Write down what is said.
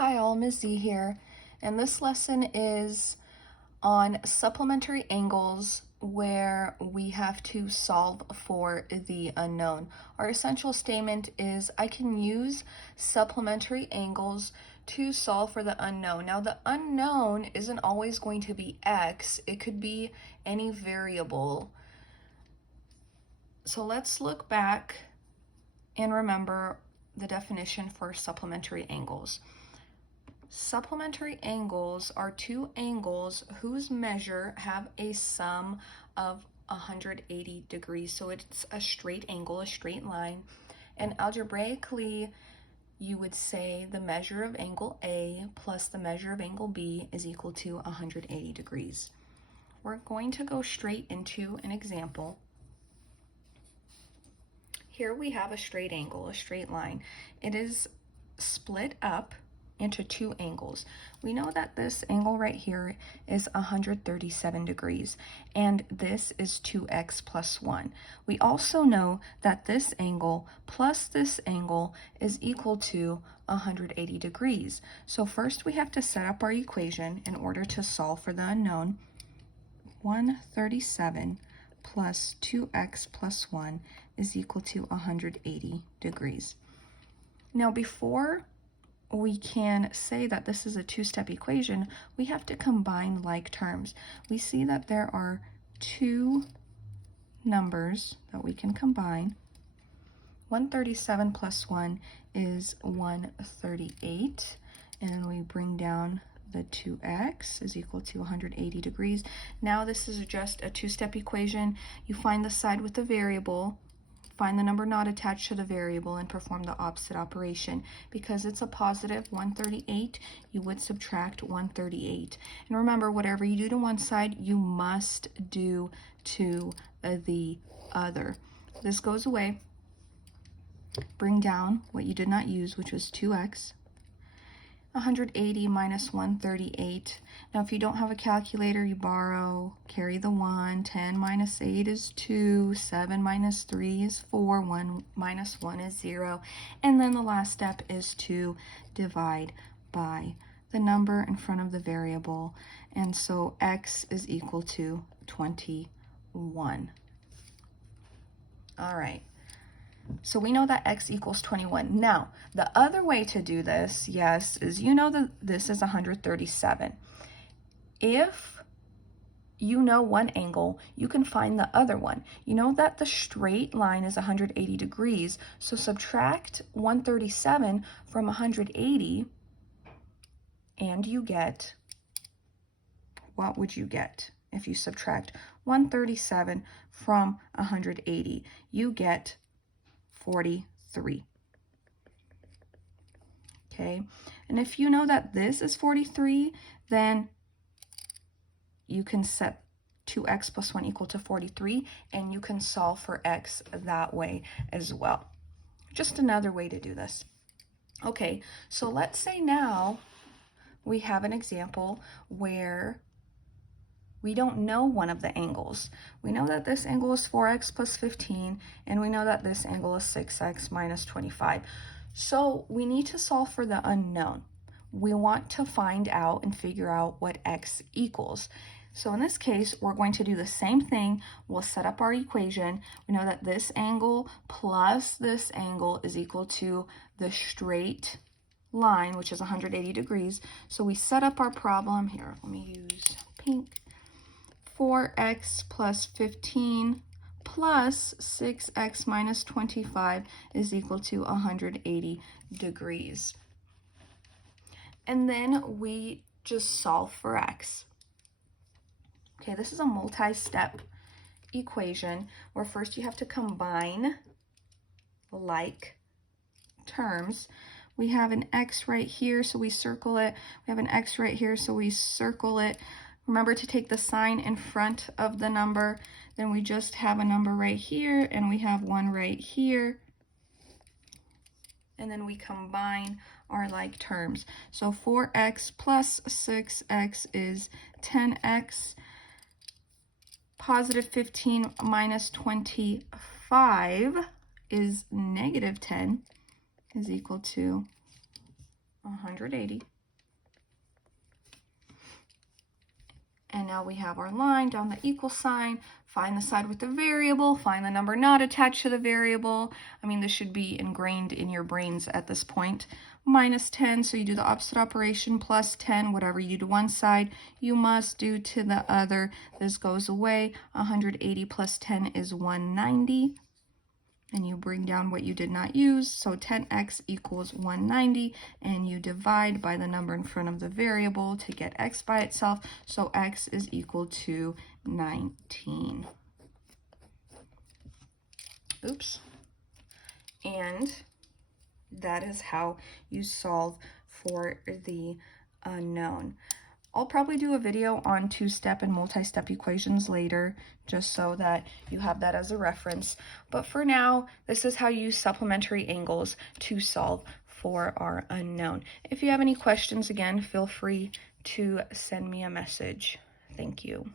Hi all, Ms. Z here, and this lesson is on supplementary angles where we have to solve for the unknown. Our essential statement is I can use supplementary angles to solve for the unknown. Now the unknown isn't always going to be x, it could be any variable. So let's look back and remember the definition for supplementary angles. Supplementary angles are two angles whose measure have a sum of 180 degrees. So it's a straight angle, a straight line. And algebraically, you would say the measure of angle A plus the measure of angle B is equal to 180 degrees. We're going to go straight into an example. Here we have a straight angle, a straight line. It is split up into two angles. We know that this angle right here is 137 degrees, and this is 2x plus 1. We also know that this angle plus this angle is equal to 180 degrees. So first we have to set up our equation in order to solve for the unknown. 137 plus 2x plus 1 is equal to 180 degrees. Now before we can say that this is a two-step equation, we have to combine like terms. We see that there are two numbers that we can combine. 137 plus 1 is 138, and we bring down the 2x is equal to 180 degrees. Now this is just a two-step equation. You find the side with the variable, find the number not attached to the variable, and perform the opposite operation. Because it's a positive 138, you would subtract 138. And remember, whatever you do to one side, you must do to the other. This goes away. Bring down what you did not use, which was 2x. 180 minus 138. Now if you don't have a calculator, you borrow, carry the 1. 10 minus 8 is 2, 7 minus 3 is 4, 1 minus 1 is 0. And then the last step is to divide by the number in front of the variable. And so x is equal to 21. All right. So we know that x equals 21. Now, the other way to do this, yes, is you know that this is 137. If you know one angle, you can find the other one. You know that the straight line is 180 degrees, so subtract 137 from 180, and you get, what would you get if you subtract 137 from 180? You get 43. Okay, and if you know that this is 43, then you can set 2x plus 1 equal to 43, and you can solve for x that way as well. Just another way to do this. Okay, so let's say now we have an example where we don't know one of the angles. We know that this angle is 4x plus 15, and we know that this angle is 6x minus 25. So we need to solve for the unknown. We want to find out and figure out what x equals. So in this case, we're going to do the same thing. We'll set up our equation. We know that this angle plus this angle is equal to the straight line, which is 180 degrees. So we set up our problem here. Let me use pink. 4x plus 15 plus 6x minus 25 is equal to 180 degrees. And then we just solve for x. Okay, this is a multi-step equation where first you have to combine like terms. We have an x right here, so we circle it. We have an x right here, so we circle it. Remember to take the sign in front of the number. Then we just have a number right here, and we have one right here. And then we combine our like terms. So 4x plus 6x is 10x. Positive 15 minus 25 is negative 10 is equal to 180. And now we have our line down the equal sign. Find the side with the variable, find the number not attached to the variable. I mean, this should be ingrained in your brains at this point. Minus 10, so you do the opposite operation, plus 10, whatever you do to one side, you must do to the other. This goes away. 180 plus 10 is 190. And you bring down what you did not use, so 10x equals 190, and you divide by the number in front of the variable to get x by itself, so x is equal to 19. Oops. And that is how you solve for the unknown. I'll probably do a video on two-step and multi-step equations later, just so that you have that as a reference. But for now, this is how you use supplementary angles to solve for our unknown. If you have any questions, again, feel free to send me a message. Thank you.